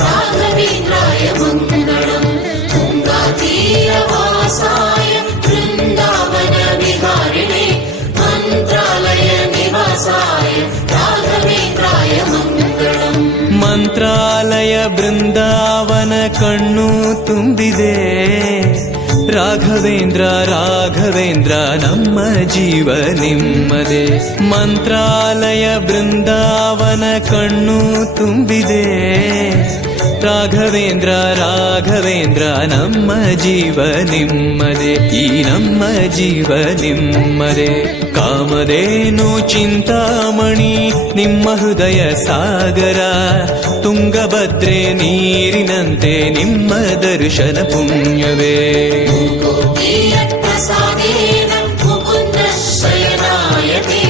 राघवेन्द्राय मङ्गलम् तुङ्गातीरवासाय वृन्दावन विहारिणे मन्त्रालय निवासाय राघवेन्द्राय मङ्गलम् ಮಂತ್ರಾಲಯ ಬೃಂದಾವನ ಕಣ್ಣು ತುಂಬಿದೆ ರಾಘವೇಂದ್ರ ರಾಘವೇಂದ್ರ ನಮ್ಮ ಜೀವ ನಿಮ್ಮದೇ ಮಂತ್ರಾಲಯ ಬೃಂದಾವನ ಕಣ್ಣು ತುಂಬಿದೆ ರಾಘವೇಂದ್ರ ರಾಘವೇಂದ್ರ ನಮ್ಮ ಜೀವ ನಿಮ್ಮದೇ ಈ ನಮ್ಮ ಜೀವ ನಿಮ್ಮದೇ ಕಾಮಧೇನು ಚಿಂತಾಮಣಿ ನಿಮ್ಮ ಹೃದಯ ಸಾಗರ ತುಂಗಭದ್ರೆ ನೀರಿನಂತೆ ನಿಮ್ಮ ದರ್ಶನ ಪುಣ್ಯವೇ प्रसादेन मुकुन्द शयनायते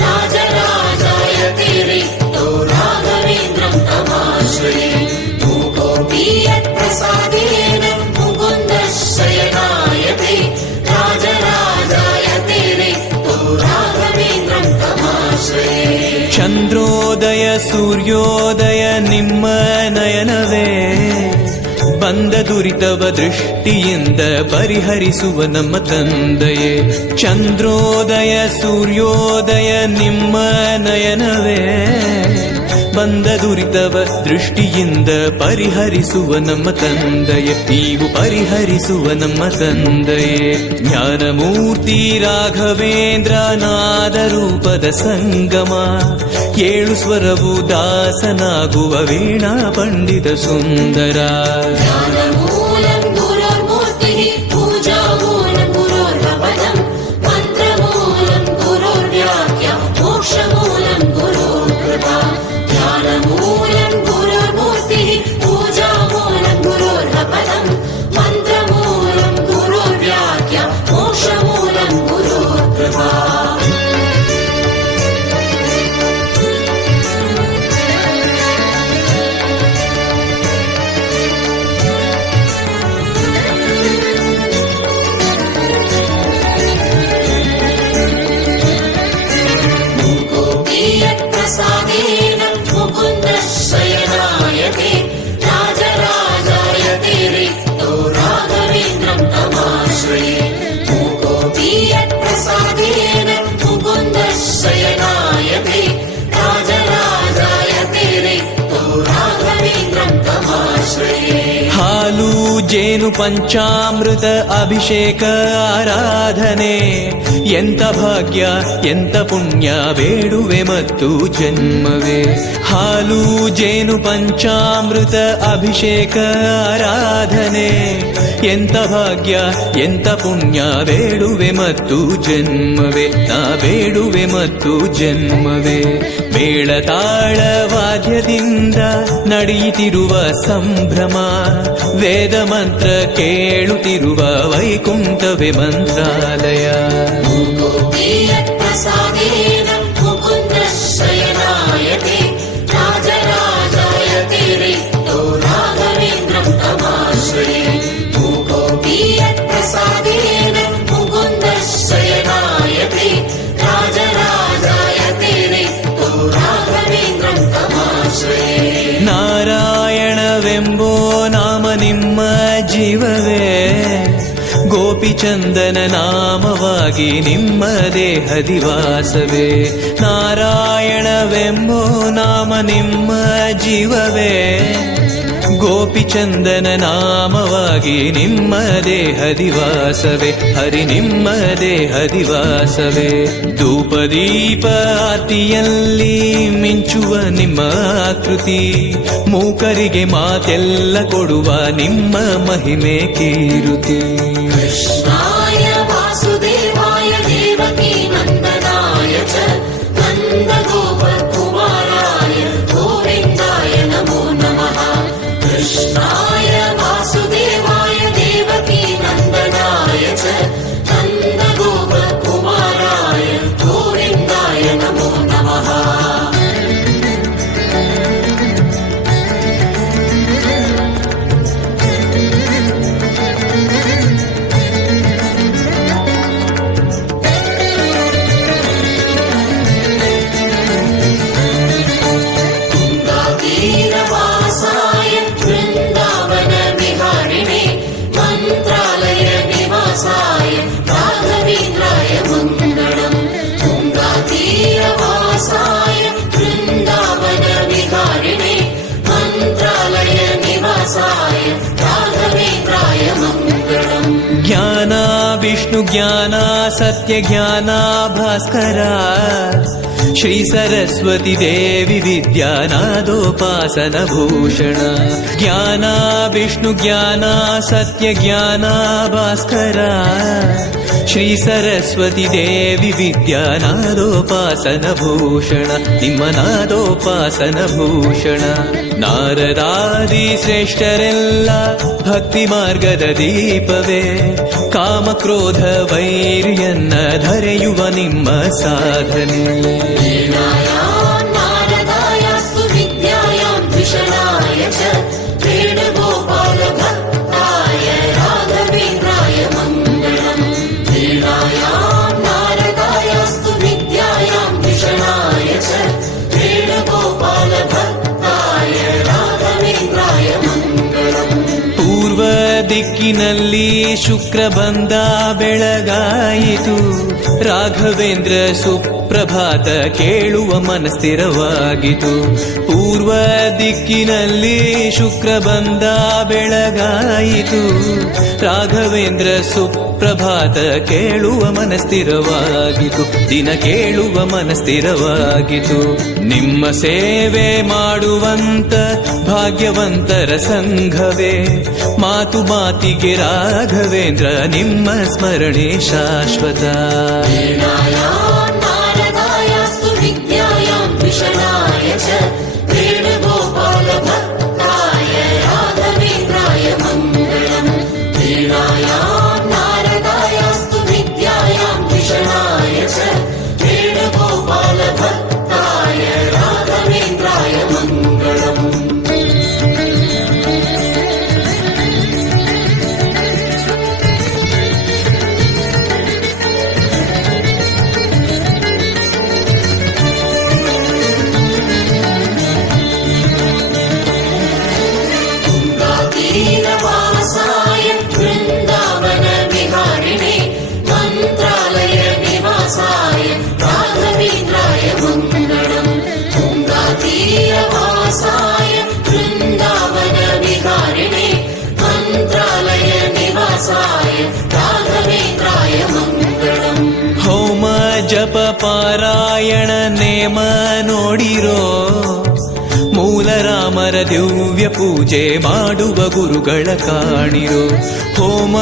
राजराजायते रिक्तो राघवेन्द्रं तमाश्रये मूकोऽपि यत्प्रसादेन मुकुन्द शयनायते राजराजायते रिक्तो राघवेन्द्रं तमाश्रये ಚಂದ್ರೋದಯ ಸೂರ್ಯೋದಯ ನಿಮ್ಮ ನಯನವೇ ಬಂದ ದುರಿತವ ದೃಷ್ಟಿಯಿಂದ ಪರಿಹರಿಸುವ ನಮ್ಮ ತಂದೆಯೇ ಚಂದ್ರೋದಯ ಸೂರ್ಯೋದಯ ನಿಮ್ಮ ನಯನವೇ ಬಂದ ದುರಿತವ ದೃಷ್ಟಿಯಿಂದ ಪರಿಹರಿಸುವ ನಮ್ಮ ತಂದೆಯೇ ನೀವು ಪರಿಹರಿಸುವ ನಮ್ಮ ತಂದೆಯೇ ಜ್ಞಾನಮೂರ್ತಿ ರಾಘವೇಂದ್ರ ನಾದ ರೂಪದ ಸಂಗಮ ಏಳು ಸ್ವರವು ದಾಸನಾಗುವ ವೀಣಾ ಪಂಡಿತ ಸುಂದರ ज्ञानमूलं गुरोर्मूर्तिः पूजामूलं गुरोर्पदं मन्त्रमूलं गुरोर्व्याख्या मोक्षमूलं गुरोर्कृपा ज्ञानमूलं गुरोर्मूर्तिः पूजामूलं गुरोर्पदं मन्त्रमूलं गुरोर्व्याख्या मोक्षमूलं गुरोर्कृपा प्रसादेन मुकुन्द शयनायते राजराजायते रिक्तो राघवेन्द्रं तमाश्रये मूकोऽपि यत्प्रसादेन मुकुन्द शयनायते राजराजायते रिक्तो राघवेन्द्रं तमाश्रये ಹಾಲು ಜೇನು ಪಂಚಾಮೃತ ಅಭಿಷೇಕ ಆರಾಧನೆ ಎಂತ ಭಾಗ್ಯ ಎಂತ ಪುಣ್ಯ ಬೇಡುವೆ ಮತ್ತು ಜನ್ಮವೇ ಹಾಲು ಜೇನು ಪಂಚಾಮೃತ ಅಭಿಷೇಕ ಆರಾಧನೆ ಎಂತ ಭಾಗ್ಯ ಎಂತ ಪುಣ್ಯ ಬೇಡುವೆ ಮತ್ತು ಜನ್ಮವೇ ನಾ ಬೇಡುವೆ ಮತ್ತು ಜನ್ಮವೇ ಮೇಳತಾಳ ವಾದ್ಯದಿಂದ ನಡೆಯುತ್ತಿರುವ ಸಂಭ್ರಮ ವೇದ ಮಂತ್ರ ಕೇಳುತ್ತಿರುವ ವೈಕುಂಠವೇ ಮಂತ್ರಾಲಯ प्रसादेन मुकुन्द शयनायते राजराजायते रिक्तो राघवेन्द्रं तमाश्रये मूकोऽपि यत्प्रसादेन मुकुन्द शयनायते राजराजायते रिक्तो राघवेन्द्रं तमाश्रये ನಾರಾಯಣವೆಂಬೋ ನಾಮ ನಿಮ್ಮ ಜೀವವೇ ಗೋಪಿಚಂದನ ನಾಮವಾಗಿ ನಿಮ್ಮ ದೇಹದಿವಾಸವೇ ನಾರಾಯಣವೆಂಬೋ ನಾಮ ನಿಮ್ಮ ಜೀವವೇ ಗೋಪಿಚಂದನ ನಾಮವಾಗಿ ನಿಮ್ಮ ದೇಹದಿವಾಸವೇ ಹರಿ ನಿಮ್ಮ ದೇಹದಿವಾಸವೇ ಧೂಪದೀಪ ಆರತಿಯಲ್ಲಿ ಮಿಂಚುವ ನಿಮ್ಮ ಆಕೃತಿ ಮೂಕರಿಗೆ ಮಾತೆಲ್ಲ ಕೊಡುವ ನಿಮ್ಮ ಮಹಿಮೆ ಕೀರುತಿ कृष्णाय वासुदेवाय देवकी नन्दनाय च नन्दगोपकुमाराय गोविन्दाय नमो नमः कृष्णाय वासुदेवाय देवकी नन्दनाय च नन्दगोपकुमाराय गोविन्दाय नमो नमः निवासाय राघवेन्द्राय मङ्गलम् ज्ञाना विष्णु ज्ञाना सत्य ज्ञाना भास्करा श्री सरस्वती देवी विद्यानादोपासन भूषण ज्ञाना विष्णु ज्ञाना सत्य ज्ञाना भास्करा श्री सरस्वती देवी विद्यानादोपासन भूषण निಮ್ಮनादोपासन भूषण ನಾರದಾದಿ ಶ್ರೇಷ್ಠರೆಲ್ಲ ಭಕ್ತಿ ಮಾರ್ಗದ ದೀಪವೇ ಕಾಮಕ್ರೋಧ ವೈರ್ಯನ್ನ ಧರೆಯುವ ನಿಮ್ಮ ಸಾಧನೆ नारदायास्तु विद्यायां द्विषणाय च वेणुगोपालभक्ताय राघवेन्द्राय मङ्गलम् नारदायास्तु विद्यायां द्विषणाय च वेणुगोपालभक्ताय राघवेन्द्राय मङ्गलम् ಪೂರ್ವ ದಿಕ್ಕಿನಲ್ಲಿ ಶುಕ್ರ ಬಂದ ಬೆಳಗಾಯಿತು ರಾಘವೇಂದ್ರ ಸುಪ್ರಭಾತ ಕೇಳುವ ಮನಸ್ಥಿರವಾಗಿತು ಪೂರ್ವ ದಿಕ್ಕಿನಲ್ಲಿ ಶುಕ್ರ ಬಂದ ಬೆಳಗಾಯಿತು ರಾಘವೇಂದ್ರ ಸುಪ್ರಭಾತ ಕೇಳುವ ಮನಸ್ಥಿರವಾಗಿತು ದಿನ ಕೇಳುವ ಮನಸ್ಥಿರವಾಗಿತು ನಿಮ್ಮ ಸೇವೆ ಮಾಡುವಂತ ಭಾಗ್ಯವಂತರ ಸಂಘವೇ ಮಾತು ಮಾತಿಗೆ ರಾಘವೇಂದ್ರ ನಿಮ್ಮ ಸ್ಮರಣೆ ಶಾಶ್ವತ नारदायास्तु विद्यायां द्विषणाय च वेणुगोपालभक्ताय राघवेन्द्राय मङ्गलम् नारदायास्तु विद्यायां द्विषणाय च वेणुगोपालभक्ताय राघवेन्द्राय मङ्गलम् तीरवासाय वृन्दावन विहारिणे मन्त्रालय निवासाय राघवेन्द्राय मङ्गलम् तीरवासाय वृन्दावन विहारिणे मन्त्रालय निवासाय राघवेन्द्राय मङ्गलम् ಹೋಮ ಜಪ ಪಾರಾಯಣ ನೇಮ ನೋಡಿರೋ ಮೂಲ ರಾಮರ ದಿವ್ಯ ಪೂಜೆ ಮಾಡುವ ಗುರುಗಳ ಕಾಣಿರೋ ಹೋಮ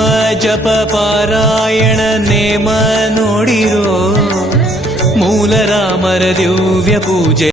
ಜಪ ಪಾರಾಯಣ ನೇಮ ನೋಡಿರೋ ಮೂಲ ರಾಮರ ದಿವ್ಯ ಪೂಜೆ